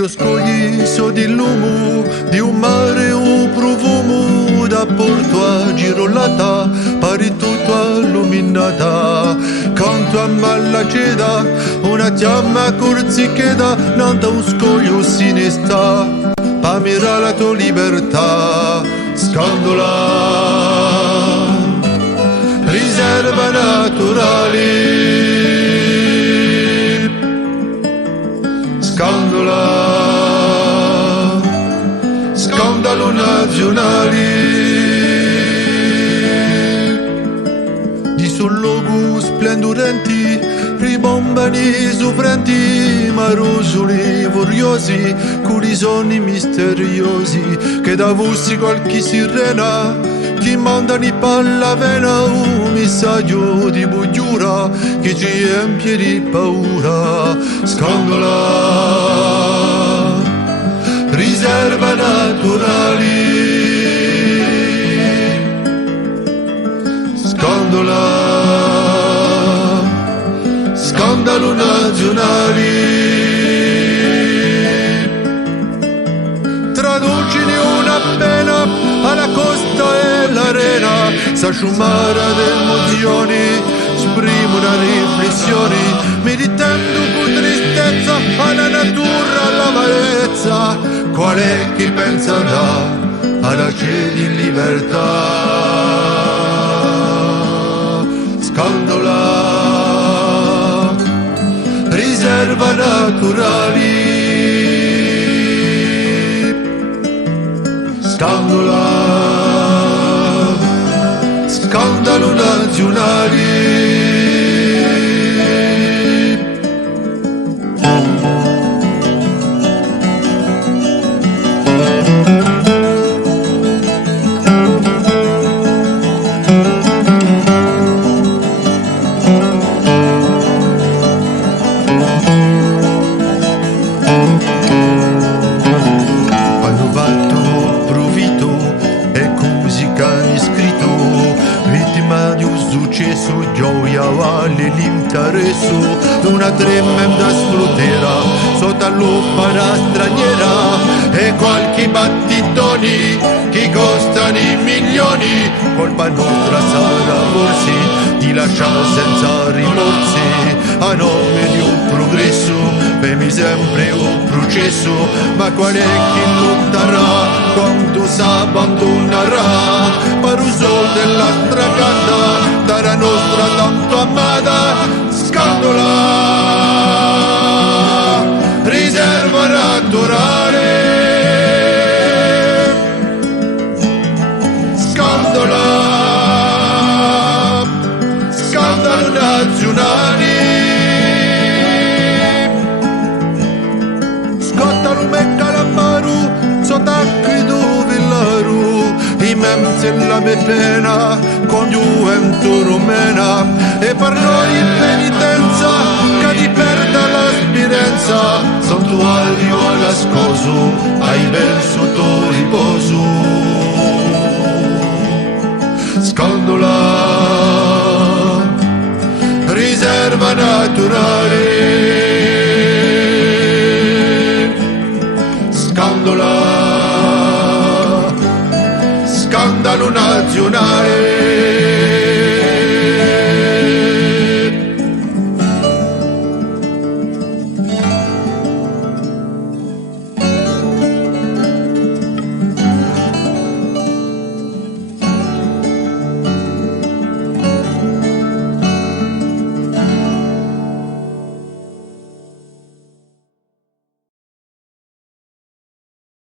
tu scogli so di lumo, di un mare un profumo, da porto a girolata, pari tutto illuminata. Canto a malaceda, una fiamma corzicheda, nanda un scoglio sinistra, pa mirare la tua libertà. Scandola, riserva naturali, scandola, scandalo nazionali, di sollogu splendurenti, ribombani soffrenti, marosoli furiosi, curisoni misteriosi, che da vussi qualche sirena, chi mandano palla vena, un messaggio di bugiura, che ci empie di paura. Scandola, riserva naturali, scandola, scandalo nazionali. Traducini una pena alla costa e l'arena, sa sciumara d'emozioni, esprimono riflessioni, meditando con tristezza alla natura, all'amarezza. Qual è chi pensa alla cielo di libertà? Scandola, riserva naturali, scandola, scandalo nazionali. Successo, gioia vale l'interesse d'una tremenda sfruttera sotto l'opera straniera, e qualche battitoni che costano i milioni, colpa nostra sarà forse di lasciare senza rimorsi, a nome di un progresso per me sempre un processo. Ma qual è chi lotterà quando s'abbandonerà per un sol della stracata dalla nostra tanto amata? Scandola, riserva naturale, scandola, scandalo nazionali, scottalo me calamaru, sottacchi do villaru, immensa la mia pena, congiuvento rumena, e per noi penitenza, che ti perda la spirenza, santuario nascoso, hai ben sotto riposo. Scandola, riserva naturale, scandola, scandalo nazionale.